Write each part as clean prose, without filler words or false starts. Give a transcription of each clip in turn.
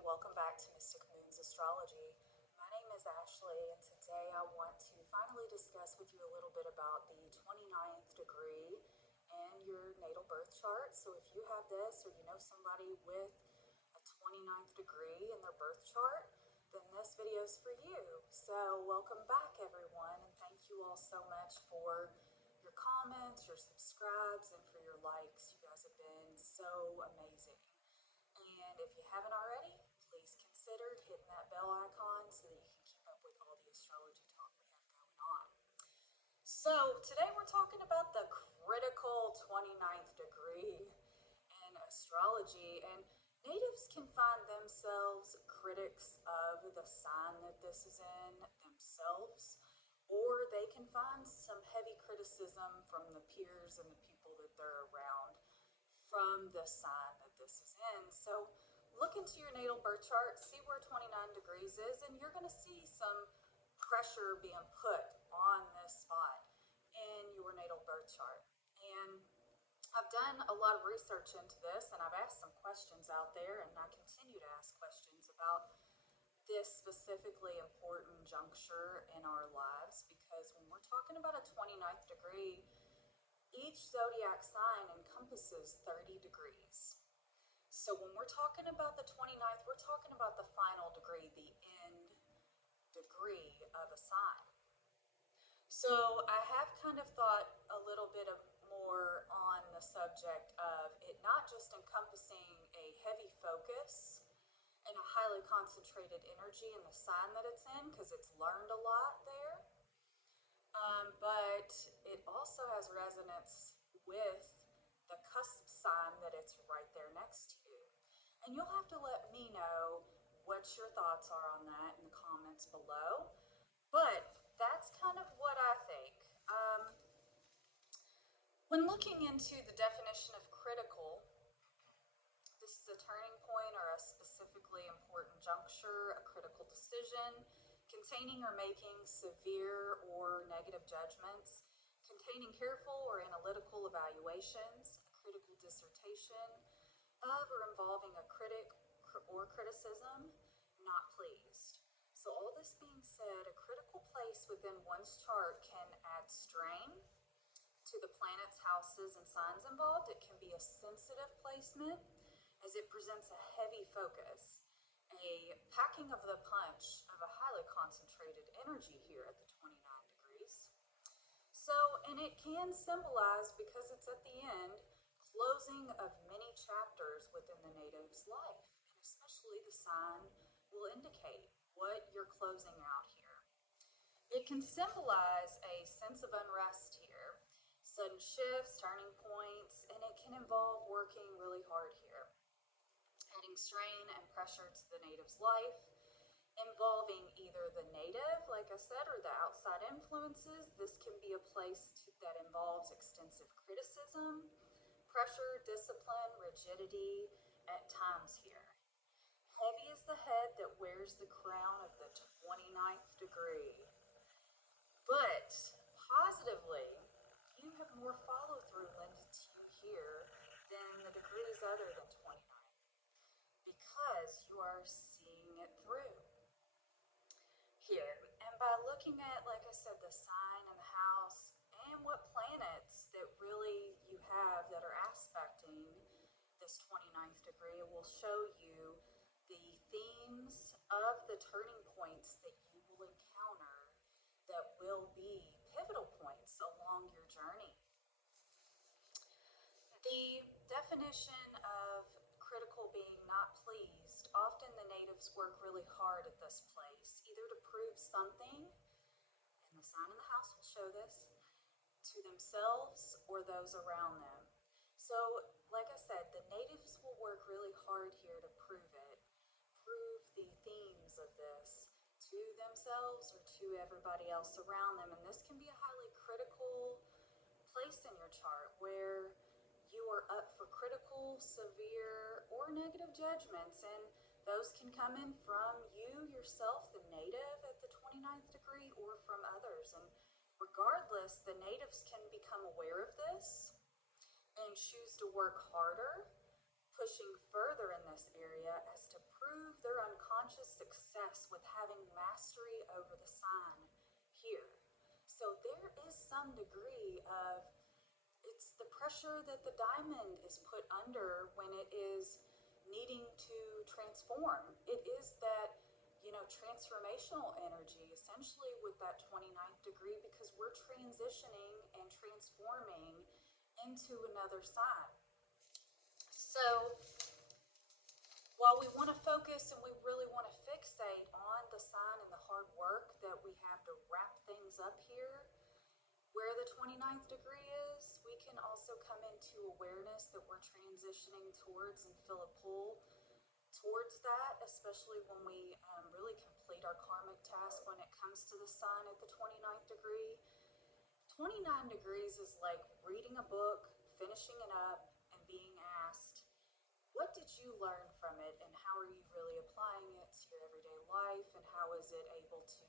welcome back to Mystic Moons Astrology. My name is Ashley, and today I want to finally discuss with you a little bit about the 29th degree and your natal birth chart. So if you have this or you know somebody with a 29th degree in their birth chart, then this video is for you. So welcome back, everyone, and thank you all so much for your comments, your subscribes, and for your likes. You guys have been so amazing. And if you haven't already, please consider hitting that bell icon so that you can keep up with all the astrology talk we have going on. So today we're talking about the critical 29th degree in astrology, and natives can find themselves critics of the sign that this is in themselves, or they can find some heavy criticism from the peers and the people that they're around from the sign that this is in. So look into your natal birth chart, see where 29 degrees is, and you're going to see some pressure being put on this spot in your natal birth chart. And I've done a lot of research into this, and I've asked some questions out there, and I continue to ask questions about this specifically important juncture in our lives, because when we're talking about a 29th degree, each zodiac sign encompasses 30 degrees. So when we're talking about the 29th, we're talking about the final degree, the end degree of a sign. So I have kind of thought a little bit more on the subject of it not just encompassing a heavy focus and a highly concentrated energy in the sign that it's in, because it's learned a lot there. But it also has resonance with the cusp sign that it's right there next to. And you'll have to let me know what your thoughts are on that in the comments below. But that's kind of what I think. When looking into the definition of critical, this is a turning point or a specifically important juncture, a critical decision, containing or making severe or negative judgments, containing careful or analytical evaluations, a critical dissertation of or involving a critic or criticism, not pleased. So all this being said, a critical place within one's chart can add strain to the planets, houses, and signs involved. It can be a sensitive placement as it presents a heavy focus, a packing of the punch of a highly concentrated energy here at the 29 degrees. So, and it can symbolize, because it's at the end, closing of many chapters within the native's life, and especially the sign will indicate what you're closing out here. It can symbolize a sense of unrest here, sudden shifts, turning points, and it can involve working really hard here, adding strain and pressure to the native's life, involving either the native, like I said, or the outside influences. This can be a place that involves extensive criticism, pressure, discipline, rigidity at times here. Heavy is the head that wears the crown of the 29th degree. But positively, you have more follow-through lended to you here than the degrees other than 29, because you are seeing it through here. And by looking at, like I said, the sign and the house and what planets that really you have that are aspecting this 29th degree, will show you the themes of the turning points that you will encounter that will be pivotal points along your journey. The definition of critical being not pleased, often the natives work really hard at this place, either to prove something, and the sign in the house will show this, to themselves or those around them. So, like I said, the natives will work really hard here to prove it, prove the themes of this to themselves or to everybody else around them. And this can be a highly critical place in your chart where you are up for critical, severe, or negative judgments, and those can come in from you yourself, the native at the 29th degree, or from others. And regardless, the natives can become aware of this and choose to work harder, pushing further in this area as to prove their success, with having mastery over the sign here. So there is some degree of, it's the pressure that the diamond is put under when it is needing to transform. It is that, transformational energy essentially with that 29th degree, because we're transitioning and transforming into another sign. So while we want to focus and we really want to fixate on the sign and the hard work that we have to wrap things up here, where the 29th degree is, we can also come into awareness that we're transitioning towards and feel a pull towards that, especially when we really complete our karmic task when it comes to the sign at the 29th degree. 29 degrees is like reading a book, finishing it up, and being asked, what did you learn from it, and how are you really applying it to your everyday life, and how is it able to,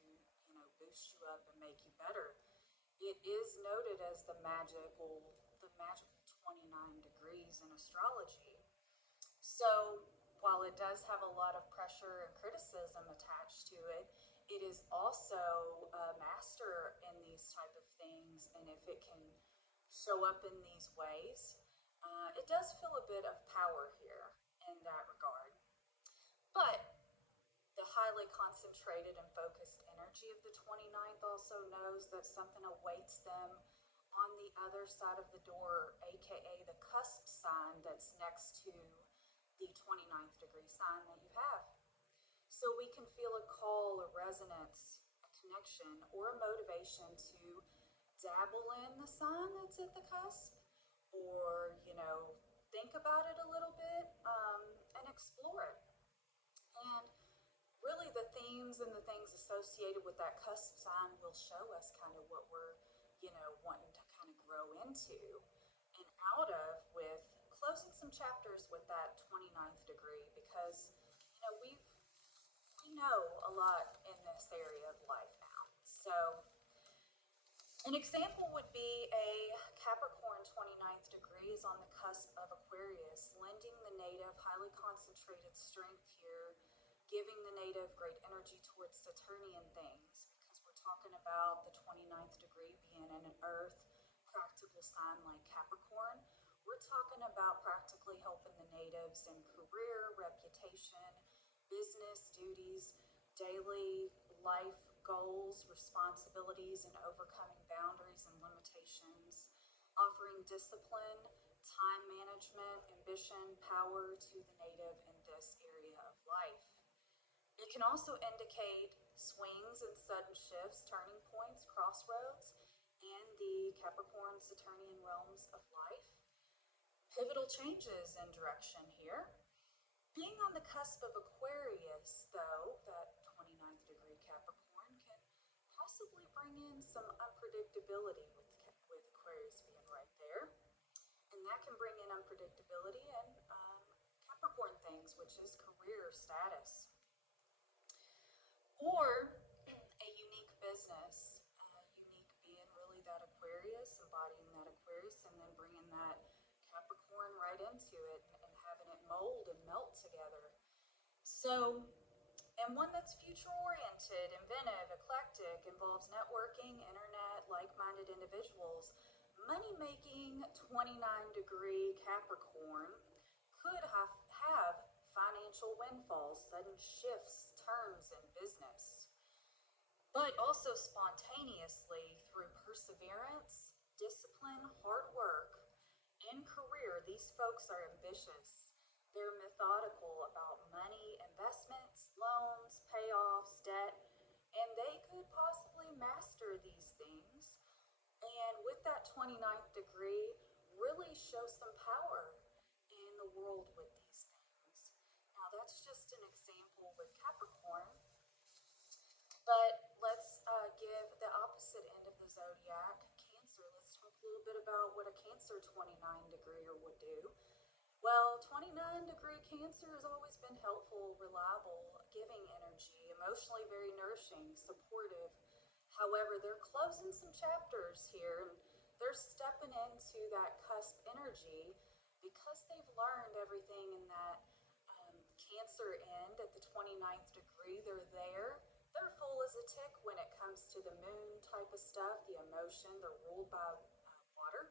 boost you up and make you better? It is noted as the magical 29 degrees in astrology. So while it does have a lot of pressure and criticism attached to it, it is also a master in these type of things, and if it can show up in these ways, it does feel a bit of power here in that regard. But the highly concentrated and focused energy of the 29th also knows that something awaits them on the other side of the door, aka the cusp sign that's next to the 29th degree sign that you have. So we can feel a call, a resonance, a connection, or a motivation to dabble in the sign that's at the cusp, or, think about it a little bit and explore it. And really the themes and the things associated with that cusp sign will show us kind of what we're, wanting to kind of grow into and out of, with closing some chapters with that 29th degree, because, we know a lot in this area of life now. So an example would be a Capricorn 29th degree is on the cusp of Aquarius, lending the native highly concentrated strength here, giving the native great energy towards Saturnian things, because we're talking about the 29th degree being in an earth practical sign like Capricorn. We're talking about practically helping the natives in career, reputation, business, duties, daily life goals, responsibilities, and overcoming boundaries and limitations, offering discipline, time management, ambition, power to the native in this area of life. It can also indicate swings and sudden shifts, turning points, crossroads in the Capricorn Saturnian realms of life. Pivotal changes in direction here. Being on the cusp of Aquarius, though, that 29th degree Capricorn can possibly bring in some unpredictability with Aquarius being right there. And that can bring in unpredictability in Capricorn things, which is career status. Or a unique business, unique being really that Aquarius, embodying that Aquarius, and then bringing that Capricorn right into it and having it mold and melt together. So, and one that's future-oriented, inventive, eclectic, involves networking, internet, like-minded individuals. Money-making 29-degree Capricorn could have financial windfalls, sudden shifts, turns in business, but also spontaneously through perseverance, discipline, hard work, and career. These folks are ambitious. They're methodical about money, investments, loans, payoffs, debt, and they could possibly master these things. And with that 29th degree, really show some power in the world with these things. Now, that's just an example with Capricorn, but let's give the opposite end of the zodiac, Cancer. Let's talk a little bit about what a Cancer 29 degree would do. Well, 29-degree Cancer has always been helpful, reliable, giving energy, emotionally very nourishing, supportive. However, they're closing some chapters here, and they're stepping into that cusp energy because they've learned everything in that Cancer Cancer end at the 29th degree. They're there. They're full as a tick when it comes to the moon type of stuff, the emotion. They're ruled by water.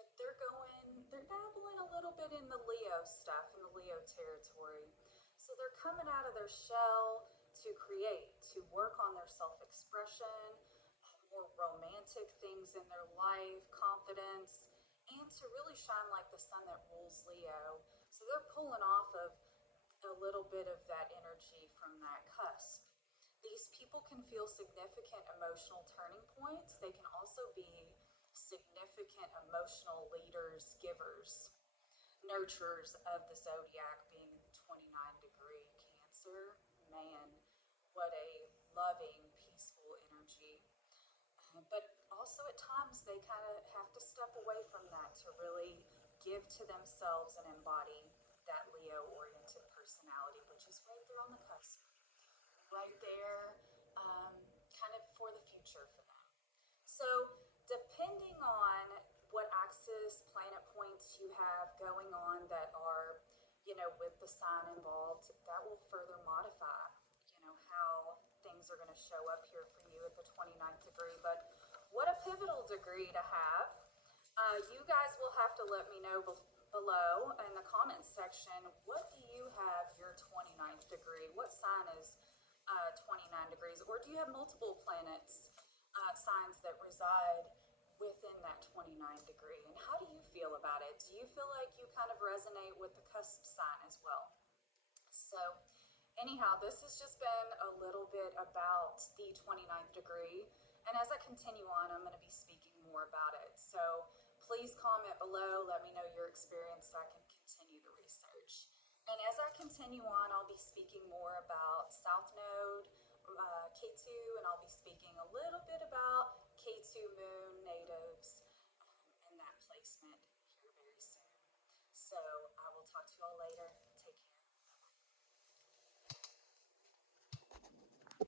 But they're dabbling a little bit in the Leo stuff, in the Leo territory. So they're coming out of their shell to create, to work on their self expression, more romantic things in their life, confidence, and to really shine like the sun that rules Leo. So they're pulling off of a little bit of that energy from that cusp. These people can feel significant emotional turning points. They can also be significant emotional leaders, givers, nurturers of the zodiac, being 29 degree Cancer. Man, what a loving, peaceful energy. But also at times they kind of have to step away from that to really give to themselves and embody that Leo oriented personality, which is right there on the cusp, right there, kind of for the future for them. So, depending on what axis planet points you have going on that are, with the sign involved, that will further modify, how things are going to show up here for you at the 29th degree. But what a pivotal degree to have. You guys will have to let me know below in the comments section, what do you have your 29th degree? What sign is 29 degrees? Or do you have multiple planets, signs that reside within that 29 degree? And how do you feel about it? Do you feel like you kind of resonate with the cusp sign as well? So anyhow, this has just been a little bit about the 29th degree. And as I continue on, I'm going to be speaking more about it. So please comment below. Let me know your experience so I can continue the research. And as I continue on, I'll be speaking more about South Node, K2, and I'll be speaking a little bit about K2 moon natives and that placement here very soon. So I will